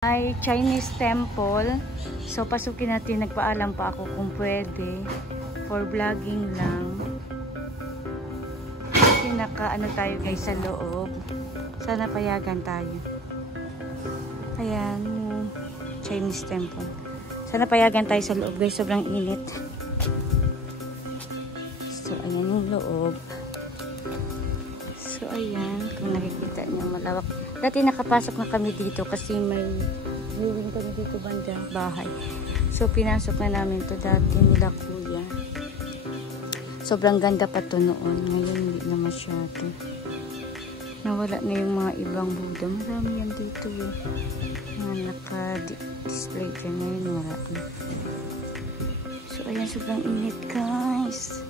Ay Chinese temple. So pasukin natin, nagpaalam pa ako kung pwede for vlogging lang. Pinaka tayo guys sa loob. Sana payagan tayo. Ayan, Chinese temple. Sana payagan tayo sa loob guys, sobrang init. So ayan yung loob. So ayan, kung nakikita niyo malawak. Dati nakapasok na kami dito kasi may viewing kami dito banda bahay. So pinasok na namin to dati nila kuya. Sobrang ganda pa to noon. Ngayon hindi na masyado. Nawala na yung mga ibang Buddha. Marami yan dito eh. Mga naka-display ka ngayon. Wala na. So ayan, sobrang init guys.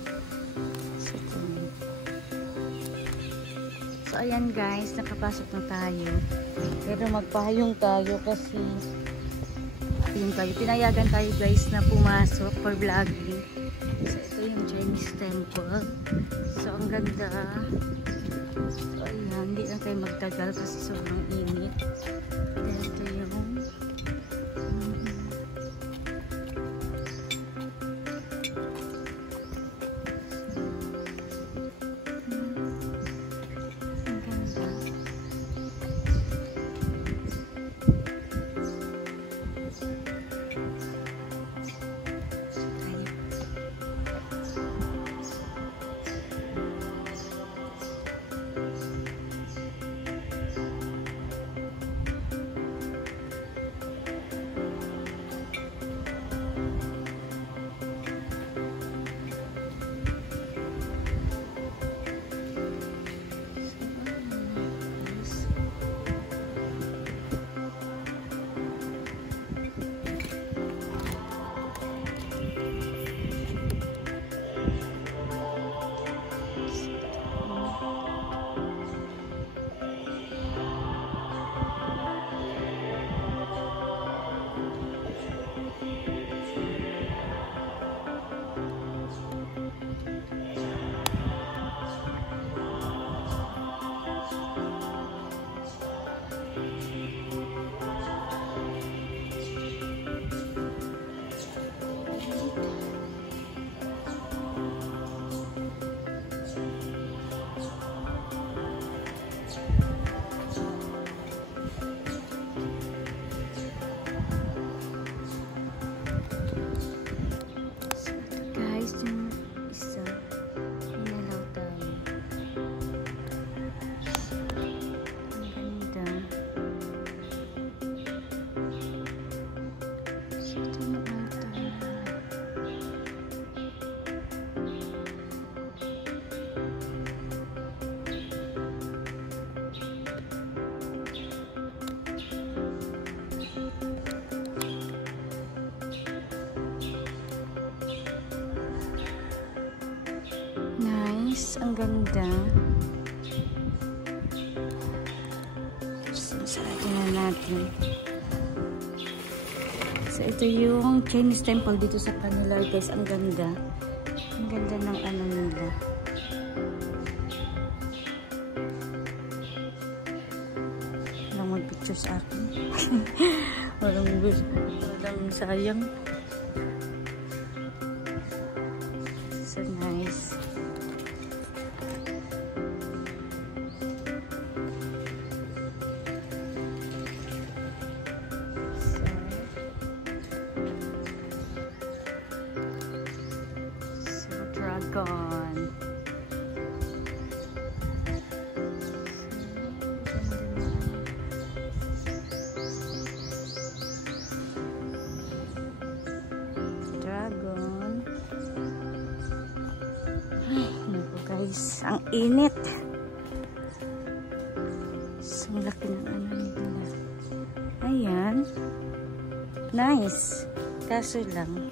So ayan guys, nakapasok na tayo. Pero magpahayong tayo kasi pinayagan tayo guys na pumasok for vlogging. So ito yung Chinese temple. So ang ganda. So ayan, hindi lang tayo magtagal kasi sobrang init. Then ito yung ang ganda. Sarado na natin. So ito yung Chinese temple dito sa kanila guys. Ang ganda. Ang ganda ng ano nila. Walang mag-picture sa akin. Walang sayang. So nice. Dragon. Dragon. Ay, naku guys, ang init. So, laki ng ano nila. Ayan. Nice. Kaso lang,